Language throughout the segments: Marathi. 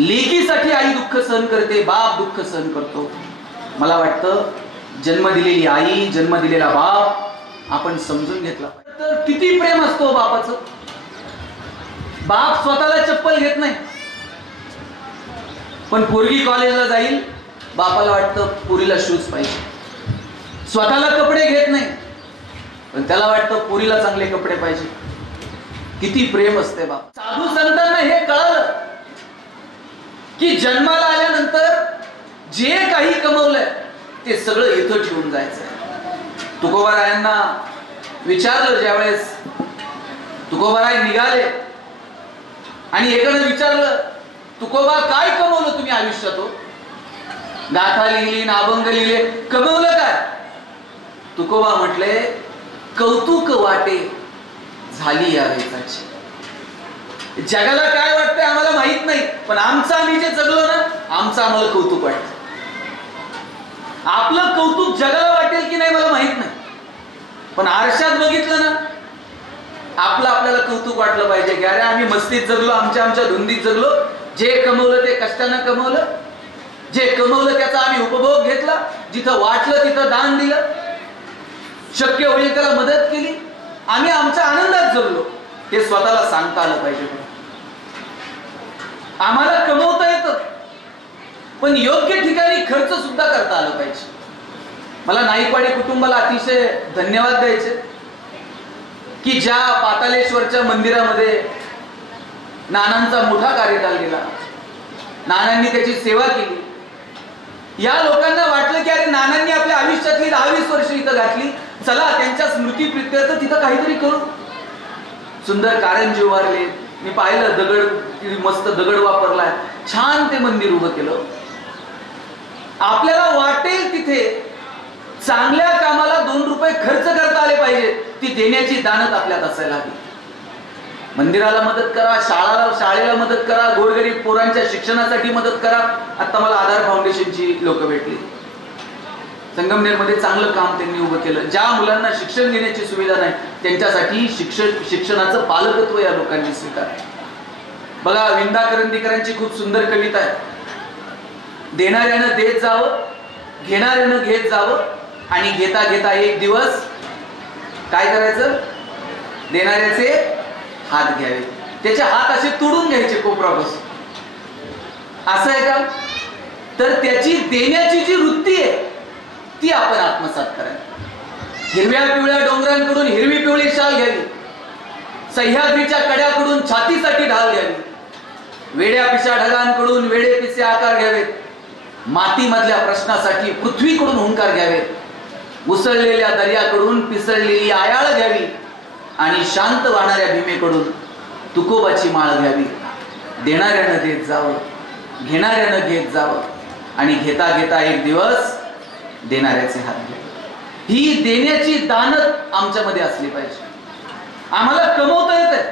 लेकीसाठी आई दुःख सहन करते, बाप दुःख सहन करतो. मला वाटतं जन्म दिलेली आई, जन्म दिलेला बाप आपण समजून घेतला तर किती प्रेम असतो बापाचं. बाप स्वतःला चप्पल घेत नाही, पण पोरगी कॉलेजला जाईल, बापाला वाटतं पोरीला शूज पाहिजे. स्वतःला कपडे घेत नाही, पण त्याला वाटतं पोरीला चांगले कपडे पाहिजे. किती प्रेम असते बाप. साधू संतांना हे कळलं की जन्माला आल्यानंतर जे काही कमवलंय ते सगळं इथं ठेवून जायचंय. तुकोबारायांना विचारलं, ज्यावेळेस तुकोबाराय निघाले आणि एकानं विचारलं, तुकोबा काय कमवलं तुम्ही आयुष्यात? हो, गाथा लिहिली, अभंग लिहिले, कमवलं काय? तुकोबा म्हटले, कौतुक वाटे झाली या वेचाची. जगाला काय वाटतंय आम्हाला माहित नाही, पण आमचं आम्ही जे जगलो ना, आमचं आम्हाला कौतुक वाटतं. आपलं कौतुक जगाला वाटेल की नाही मला माहित नाही, पण आरशात बघितलं ना, आपलं आपल्याला कौतुक वाटलं पाहिजे की अरे आम्ही मस्तीत जगलो, आमच्या धुंदीत जगलो. जे कमवलं ते कष्टानं कमवलं, जे कमवलं त्याचा आम्ही उपभोग घेतला, जिथं वाटलं तिथं दान दिलं, शक्य होईल त्याला मदत केली, आम्ही आमच्या आनंदात जगलो. हे स्वतःला सांगता आलं पाहिजे. आम्हाला कमवता येतं, पण योग्य ठिकाणी खर्च सुद्धा करता आलं पाहिजे. मला नाईकवाडी कुटुंबाला अतिशय धन्यवाद द्यायचे की ज्या पातालेश्वरच्या मंदिरामध्ये नानांचा मोठा कार्यकाल गेला, नानांनी त्याची सेवा केली. या लोकांना वाटलं की अरे नानांनी आपल्या आयुष्यातली 10-20 वर्ष इथं घातली, चला त्यांच्या स्मृतीप्रित्यर्थ तिथं काहीतरी करू. सुंदर कारंजी उभारले, मी पाहिलं, दगड, मस्त दगड वापरलाय, छान ते मंदिर उभं केलं. आपल्याला वाटेल तिथे चांगल्या कामाला 2 रुपये खर्च करता आले पाहिजे, ती देण्याची दानत आपल्यात असायला हवी. मंदिराला मदत करा, शाळेला मदत करा, गोरगरीब पोरांच्या शिक्षणासाठी मदत करा. आता मला आधार फाउंडेशनची लोक भेटली, संगमनेरमध्ये चांगलं काम त्यांनी उभं केलं. ज्या मुलांना शिक्षण घेण्याची सुविधा नाही त्यांच्यासाठी शिक्षणाचं पालकत्व या लोकांनी स्वीकारलं. बघा, विंदा करंदीकरांची खूप सुंदर कविता आहे, देणाऱ्यानं देत जावं, घेणाऱ्यानं घेत जावं, आणि घेता घेता एक दिवस काय करायचं, देणाऱ्याचे हात घ्यावे, त्याचे हात असे तोडून घ्यायचे कोपरापासून. असं आहे का? तर त्याची देण्याची जी वृत्ती आहे ती आपण आत्मसात करावी. हिरव्या पिवळ्या डोंगरांकडून हिरवी पिवळी शाल घ्यावी, सह्याद्रीच्या कड्याकडून छातीसाठी ढाल घ्यावी, वेड्या पिशा ढगांकडून वेडे पिसे आकार घ्यावेत, मातीमधल्या प्रश्नासाठी पृथ्वीकडून हुंकार घ्यावेत, उसळलेल्या दर्याकडून पिसळलेली आयाळ घ्यावी, आणि शांत वाहणाऱ्या भीमेकडून तुकोबाची माळ घ्यावी. देणाऱ्यानं देत जावं, घेणाऱ्यानं घेत जावं, आणि घेता घेता एक दिवस देणाऱ्याचे हात घ्यावे. ही देण्याची दानत आमच्यामध्ये असली पाहिजे. आम्हाला कमवता येत,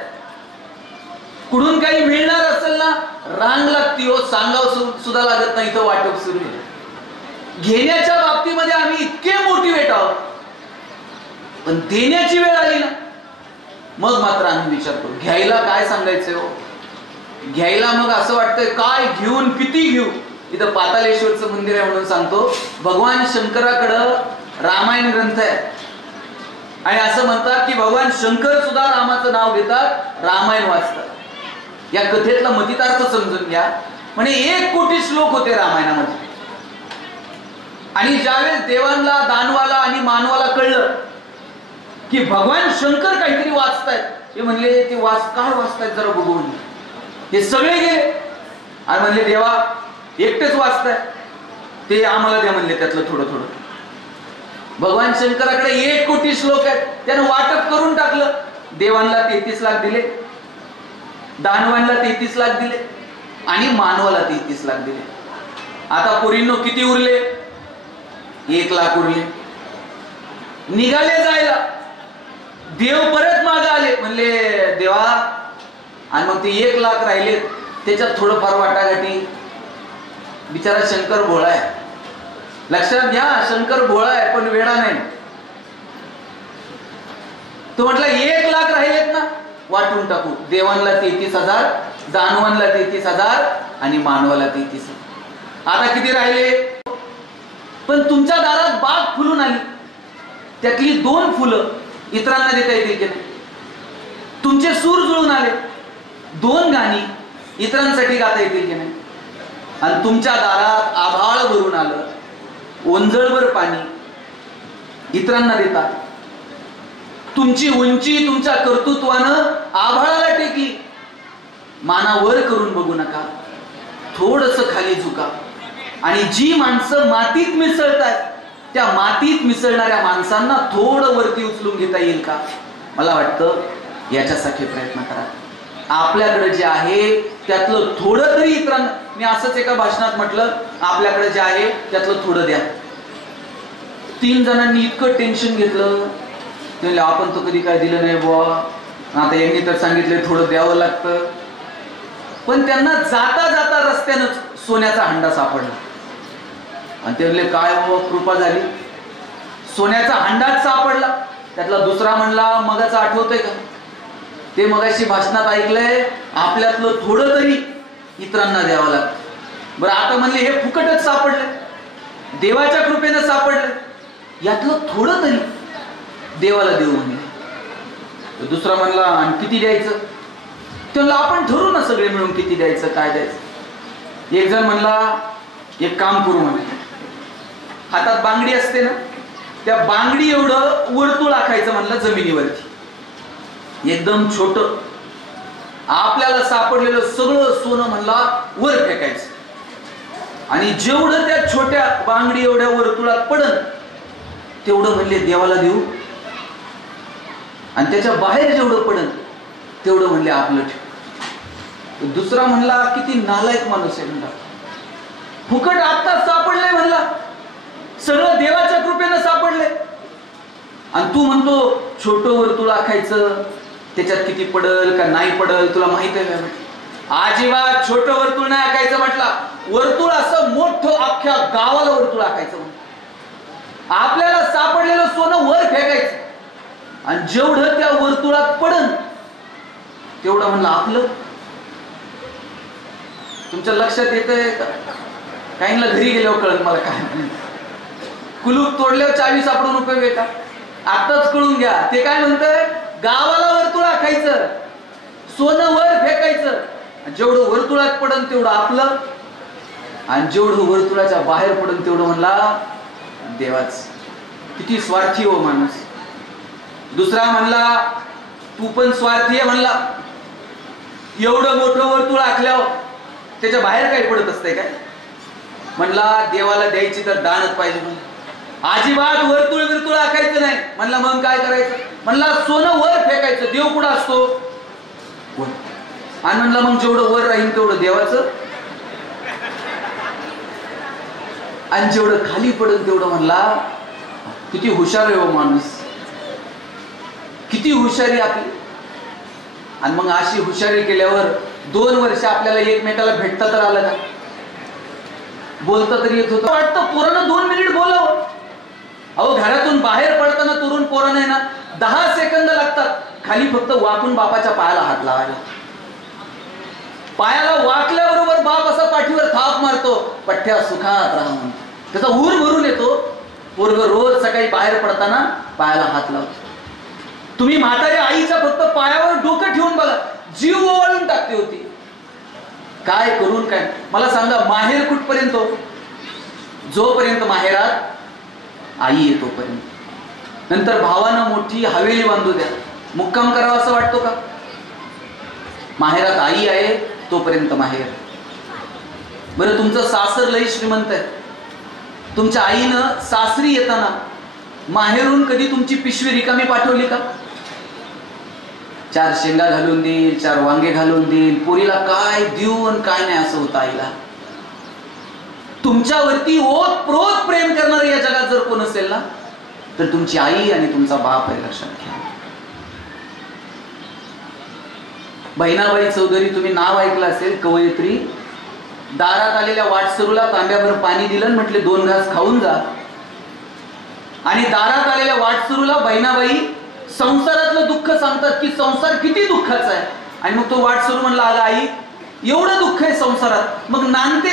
कुठून काही मिळणार असेल ना, रांग लागती हो, सांगाव सुद्धा लागत नाही, तर वाटप सुरू आहे. घेण्याच्या बाबतीमध्ये आम्ही इतके मोटिवेट आहोत, पण देण्याची वेळ आली ना, मग मात्र आम्ही विचार करू घ्यायला काय सांगायचंय हो. घ्यायला मग असं वाटतंय काय घेऊन, किती घेऊ. इथं पातालेश्वरचं मंदिर आहे म्हणून सांगतो, भगवान शंकराकडं रामायण ग्रंथ आहे, आणि असं म्हणतात की भगवान शंकर सुद्धा रामाचं नाव घेतात, रामायण वाचतात. या कथेतला मतितार्थ समजून घ्या. म्हणजे 1 कोटी श्लोक होते रामायणामध्ये, आणि ज्यावेळेस देवांना, दानवाला आणि मानवाला कळलं की भगवान शंकर काहीतरी वाचतायत, ते म्हणले ते काय वाचतायत जरा बघू म्हणले. हे सगळे गेले आणि म्हणले देवा एकटेच वाचताय, ते आम्हाला द्या म्हणले त्यातलं थोडं थोडं. भगवान शंकराकडे 1 कोटी श्लोक आहेत, त्यानं वाटप करून टाकलं. देवांना 33 लाख दिले, दानवांना 33 लाख दिले, आणि मानवाला 33 लाख दिले. आता पोरींनो किती उरले? 1 लाख उरले. निघाले जायला, देव परत मागे आले, म्हणले देवा, आणि मग ते 1 लाख राहिले, त्याच्यात थोडंफार वाटाघाटी. बिचारा शंकर भोळा आहे, लक्षात घ्या, शंकर भोळा आहे पण वेडा नाही. तो म्हटला 1 लाख राहिलेत ना, वाटून टाकू. देवांना 33,000, दानवांना 33,000 आणि मानवाला 33,000. आता किती राहिले? पण तुमच्या दारात बाग फुलून आली, त्यातली 2 फुलं इतरांना देता येतील की नाही? तुमचे सूर जुळून आले, 2 गाणी इतरांसाठी गाता येतील की नाही? आणि तुमच्या दारात आभाळ भरून आलं, ओंजळभर पाणी इतरांना देता. तुमची उंची तुमच्या कर्तृत्वानं आभाळाला टेकली. मानावर करून बघू नका, थोडस खाली झुका. आणि जी माणसं मातीत मिसळतात, त्या मातीत मिसळणाऱ्या माणसांना थोडं वरती उचलून घेता येईल का? मला वाटतं याच्यासाठी प्रयत्न करा. आपल्याकडे जे आहे त्यातलं थोडं तरी इतरांना. मी असंच एका भाषणात म्हटलं, आपल्याकडे जे आहे त्यातलं थोडं द्या. 3 जणांनी इतकं टेन्शन घेतलं, ते म्हणले आपण तर कधी काय दिलं नाही बुवा, आता यांनी तर सांगितलं थोडं द्यावं लागतं. पण त्यांना जाता जाता रस्त्यानंच सोन्याचा हंडा सापडला. आणि ते म्हणले काय हो कृपा झाली, सोन्याचा हंडाच सापडला. त्यातला दुसरा म्हणला मगाच आठवतंय का, ते मगाशी भाषणात ऐकलंय, आपल्यातलं थोडं तरी इतरांना द्यावं लागतं. बरं आता म्हणले हे फुकटच सापडले, देवाच्या कृपेनं सापडले, यातलं थोडं तरी देवाला देऊ म्हणले. दुसरा म्हणला आणि किती द्यायचं? ते म्हणलं आपण ठरवू ना सगळे मिळून किती द्यायचं काय द्यायचं. एक जण म्हणला एक काम करू म्हणे, हातात बांगडी असते ना, त्या बांगडी एवढं वर्तुळ आखायचं म्हणलं जमिनीवरती, एकदम छोट. आपल्याला सापडलेलं सगळं सोनं म्हणला वर फेकायचं आणि जेवढं त्या छोट्या बांगडी एवढ्या वर्तुळात पडन तेवढं म्हणले देवाला देऊ, आणि त्याच्या बाहेर जेवढं पडन तेवढं म्हणले आपलं ठेव. दुसरा म्हणला किती नालायक माणूस आहे म्हणला, फुकट आत्ताच सापडले म्हणला, सगळं देवाच्या कृपेनं सापडले, आणि तू म्हणतो छोटं वर्तुळ आखायचं, त्याच्यात किती पडल का नाही पडल तुला माहित आहे का? अजिबात छोटं वर्तुळ नाही आखायचं म्हटला, वर्तुळ असं मोठं अख्ख्या गावाला वर्तुळ आखायचं म्हटलं. आपल्याला सापडलेलं सोनं वर फेकायचं आणि जेवढं त्या वर्तुळात पडन तेवढं म्हणलं आपलं. तुमच्या लक्षात येतंय का? काहींना घरी गेल्यावर कळलं मला काय. कुलूप तोडल्यावर चावी सापडून उपयोग आहे का? आताच कळून घ्या. ते काय म्हणतंय, गावाला वर्तुळ आखायचं, सोनं वर फेकायचं, जेवढं वर्तुळात पडन तेवढं आपलं, आणि जेवढं वर्तुळाच्या बाहेर पडन तेवढं म्हणला देवाच. किती स्वार्थी हो माणूस. दुसरा म्हणला तू पण स्वार्थी आहे म्हणला, एवढं मोठं वर्तुळ आखल्यावर त्याच्या बाहेर काही पडत असतंय काय? म्हणला देवाला द्यायची तर दानच पाहिजे म्हणलं, अजिबात वर्तुळ विरतुळ आखायचं नाही म्हणला. मग काय करायचं? म्हणला सोनं वर फेकायचं, देव कुठं असतो वर. आणि म्हणला मग जेवढं वर राहील तेवढं देवाचं, आणि जेवढं खाली पडेल तेवढं म्हणला. किती हुशार आहे हो माणूस, किती हुशारी आपली. आणि मग अशी हुशारी केल्यावर 2 वर्ष आपल्याला एकमेकाला भेटता तर आलं का? बोलता तरी येत होतं. वाटतं पोरानं 2 मिनिट बोलावं. अहो घरातून बाहेर पडताना तरुण पोरानं ना 10 सेकंद लागतात खाली फक्त वाकून बापाच्या पायाला हात लावायला. पायाला वाकल्याबरोबर बाप असा पाठीवर थाप मारतो, पठ्ठ्या सुखात राहा म्हणतो. त्याचा ऊर भरून येतो. पोरग रोज सकाळी बाहेर पडताना पायाला हात लावतो. तुम्ही म्हाताऱ्या आईच्या फक्त पायावर डोकं ठेवून बघा, जीव ओवाळून टाकते होती. काय करून काय मला सांगा, माहेर कुठपर्यंत? जोपर्यंत माहेरात आई येतोपर्यंत. नंतर भावानं मोठी हवेली बांधू द्या, मुक्काम करावा असं वाटतो का? माहेरात आई आहे तोपर्यंत माहेर. बरं तुमचं सासर लई श्रीमंत आहे, तुमच्या आईनं सासरी येताना माहेरून कधी तुमची पिशवी रिकामी पाठवली का? 4 शेंगा घालून देईल, 4 वांगे घालून देईल, पोरीला काय देऊ आणि काय नाही असं होतं आईला. तुमच्यावरती ओतप्रोत प्रेम करणारे या जगात जर कोण असेल ना तर तुमची आई आणि तुमचा बाप आहे, लक्षात घ्या. बहिणाबाई चौधरी तुम्ही नाव ऐकलं असेल, कवयित्री. दारात आलेल्या वाटसरूला तांब्याभर पाणी दिलं, म्हटले 2 घास खाऊन जा. आणि दारात आलेल्या वाटसरूला बहिणाबाई संसारातलं दुःख सांगतात की संसार किती दुःखाचा आहे. आणि मग तो वाट सुरू म्हणला, अगं आई एवढं दुःख आहे संसारात, मग नांदते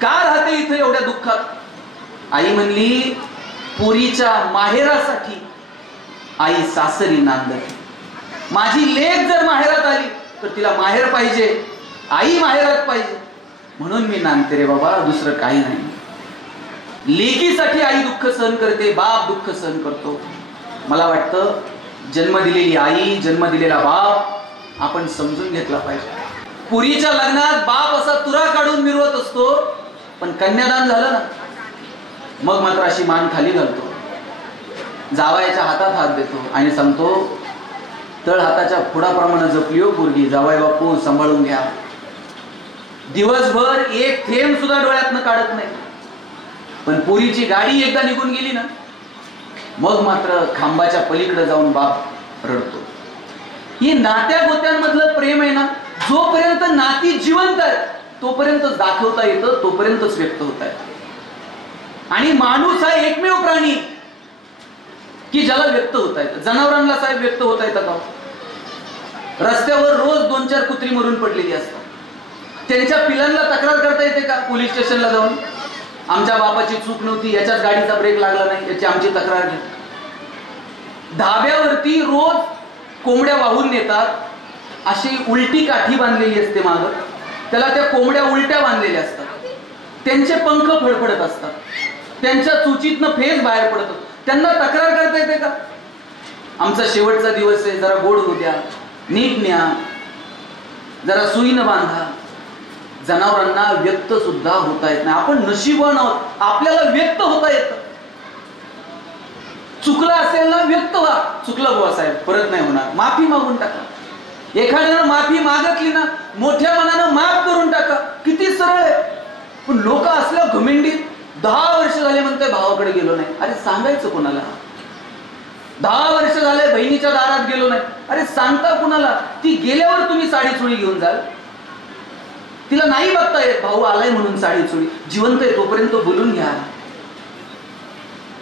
का राहते इथं एवढ्या दुःखात? आई म्हणली, पुरीच्या माहेरासाठी आई सासरी नांदते. माझी लेक जर माहेरात आली तर तिला माहेर पाहिजे, आई माहेरात पाहिजे, म्हणून मी नांदते रे बाबा, दुसरं काही नाही. लेकीसाठी आई दुःख सहन करते, बाप दुःख सहन करतो. मला वाटतं जन्म दिलेली आई, जन्म दिलेला बाप आपण समजून घेतला पाहिजे. पुरीच्या लग्नात बाप असा तुरा काढून मिरवत असतो, पण कन्यादान झालं ना, मग मात्र अशी मान खाली घालतो, जावयाच्या हातात हात देतो आणि सांगतो, तळ हाताच्या फुडाप्रमाणे जपली हो पोरगी, जावई बापू सांभाळून घ्या. दिवसभर एक थेंब सुद्धा डोळ्यातनं काढत नाही. पण पोरीची गाडी एकदा निघून गेली ना, मग मात्र खांबाच्या पलीकडे जाऊन बाप रडतो. ही नात्या गोत्यांमधलं प्रेम आहे ना, जोपर्यंत नाती जिवंत आहेत तोपर्यंतच दाखवता येतं, तोपर्यंतच व्यक्त होत आहे. आणि माणूस हा एकमेव प्राणी की ज्याला व्यक्त होता येतं. जनावरांना साहेब व्यक्त होता येतं का? रस्त्यावर रोज 2-4 कुत्री मरून पडलेली असतात. त्यांच्या पिलांना तक्रार करता येते का पोलीस स्टेशनला जाऊन? आमच्या बापाची चूक नव्हती, याच्याच गाडीचा ब्रेक लागला नाही, याची आमची तक्रार घ्या. धाब्यावरती रोज कोंबड्या वाहून नेतात, अशी उलटी काठी बांधलेली असते मागं, त्याला त्या कोंबड्या उलट्या बांधलेल्या असतात, त्यांचे पंख फडफडत असतात, त्यांच्या चुचीतनं फेस बाहेर पडतो. त्यांना तक्रार करता येते का? आमचा शेवटचा दिवस आहे, जरा गोड होऊ द्या, नीट न्या, जरा सुईनं बांधा. जनावरांना व्यक्त सुद्धा होता येत नाही. आपण नशीबवान आहोत, आपल्याला व्यक्त होता येतं. चुकलं असेल ना, व्यक्त व्हा, चुकलं बुवा साहेब, परत नाही होणार, माफी मागून टाका. एखाद्यानं माफी मागितली ना, मोठ्या मनानं माफ करून टाका, किती सरळ आहे. पण लोक असल्या घमेंडीत 10 वर्ष झाले म्हणते भावाकडे गेलो नाही. अरे सांगायचं कोणाला? 10 वर्ष झाले बहिणीच्या दारात गेलो नाही. अरे सांगता कुणाला? ती गेल्यावर तुम्ही साडी चोळी घेऊन जाल, तिला नाही बघता येत भाऊ आलाय म्हणून साडी चोळी. जिवंत आहे तोपर्यंत बोलून घ्या.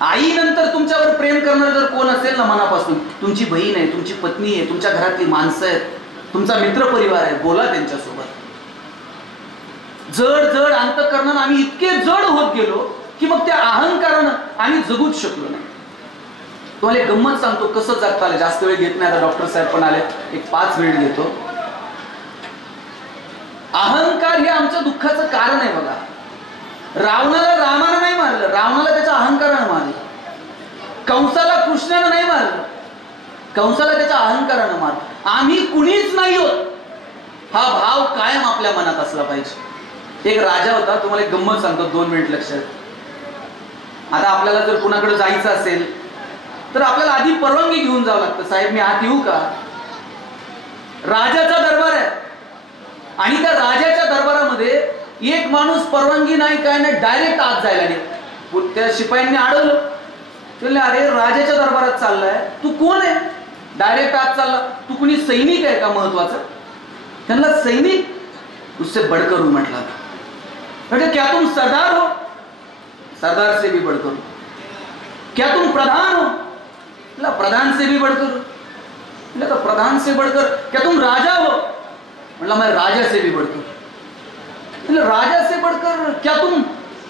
आई नंतर तुमच्यावर प्रेम करणार जर कोण असेल ना मनापासून, तुमची बहीण आहे, तुमची पत्नी आहे, तुमच्या घरातली माणसं आहेत, तुमचा मित्र परिवार आहे, बोला त्यांच्यासोबत. जड जड अंतःकरणानं आम्ही इतके जड होत गेलो की मग त्या अहंकारानं आम्ही जगूच शकलो नाही. तुम्हाला एक गंमत सांगतो कसं जगता आलं. जास्त वेळ घेत नाही, आता डॉक्टर साहेब पण आले, एक 5 मिनिट घेतो. अहंकार हे आमच्या दुःखाचं कारण आहे बघा. रावणाला रामानं नाही मारलं, रावणाला त्याच्या अहंकारानं मारलं. कंसाला कृष्णानं नाही मारलं, कंसाला त्याच्या अहंकारानं मारलं. आम्ही कुणीच नाही होत हा भाव कायम आपल्या मनात असला पाहिजे. एक राजा होता, तुम्हाला एक गंमत सांगतो, 2 मिनिट लक्षात. आता आपल्याला जर कुणाकडे जायचं असेल तर आपल्याला आधी परवानगी घेऊन जावं लागतं. साहेब मी आत येऊ का? राजाचा दरबार आहे आणि त्या राजाच्या दरबारामध्ये एक माणूस परवानगी नाही काय नाही डायरेक्ट आत जायला नाही. त्या शिपायांनी अडवलं, ते अरे राजाच्या दरबारात चाललाय, तू कोण आहे? डायरेक्ट आत चालला, तू कुणी सैनिक आहे का महत्वाचं? त्यांना सैनिक उससे बढ़कर हूं म्हटला. बेटे क्या तुम सरदार हो? सरदार से भी बढ़कर. क्या तुम प्रधान हो? प्रधान से भी बढ़कर. प्रधान से बढ़कर. क्या तुम राजा हो? मतलब मैं राजा से भी बढ़कर. राजा से बढ़कर. क्या तुम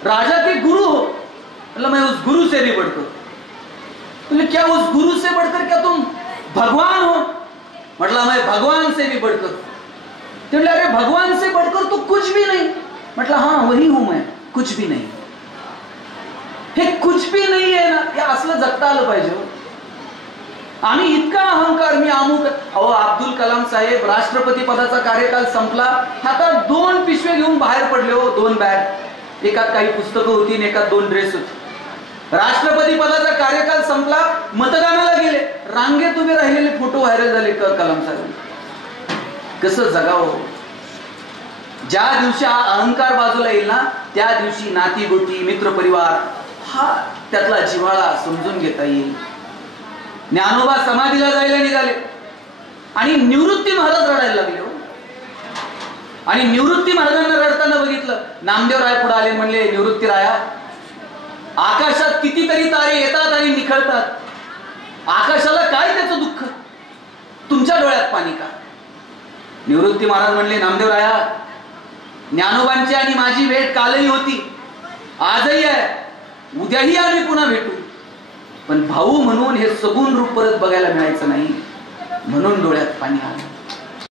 राजा के गुरु हो? मतलब मैं उस गुरु से भी बढ़कर. क्या उस गुरु से बढ़कर क्या तुम भगवान हो? मतलब मैं भगवान से भी बढ़कर. अरे भगवान से बढ़कर तो कुछ भी नहीं. मतलब हाँ वही हूं मैं, कुछ भी नहीं. हे कुछ भी नाही आहे ना, हे असलं जगता आलं पाहिजे. आम्ही इतका अहंकार, मी अमुक. अहो अब्दुल कलाम साहेब राष्ट्रपती पदाचा कार्यकाल संपला, आता 2 पिशवे घेऊन बाहेर पडले हो, 2 बॅग, एकात काही पुस्तकं होती आणि एकात 2 ड्रेस होते. राष्ट्रपती पदाचा कार्यकाल संपला, मतदानाला गेले, रांगेत उभे राहिलेले फोटो व्हायरल झाले कलाम साहेब. कसं जगावं? ज्या दिवशी हा अहंकार बाजूला येईल ना, त्या दिवशी नाती गोती, मित्र परिवार, हा त्यातला जिव्हाळा समजून घेता येईल. ज्ञानोबा समाधीला जायला निघाले आणि निवृत्ती महाराज रडायला लागले. आणि निवृत्ती महाराजांना रडताना बघितलं. नामदेव राय पुढे आले, म्हणले निवृत्ती राया, आकाशात कितीतरी तारे येतात आणि निखळतात, आकाशाला काय त्याचं दुःख, तुमच्या डोळ्यात पाणी का? निवृत्ती महाराज म्हणले, नामदेवराया, ज्ञानोबांची आणि माझी भेट कालही होती, आजही आहे, उद्याही आम्ही पुन्हा भेटू, पण भाऊ म्हणून हे सगुण रूप परत बघायला मिळायचं नाही, म्हणून डोळ्यात पाणी आलं.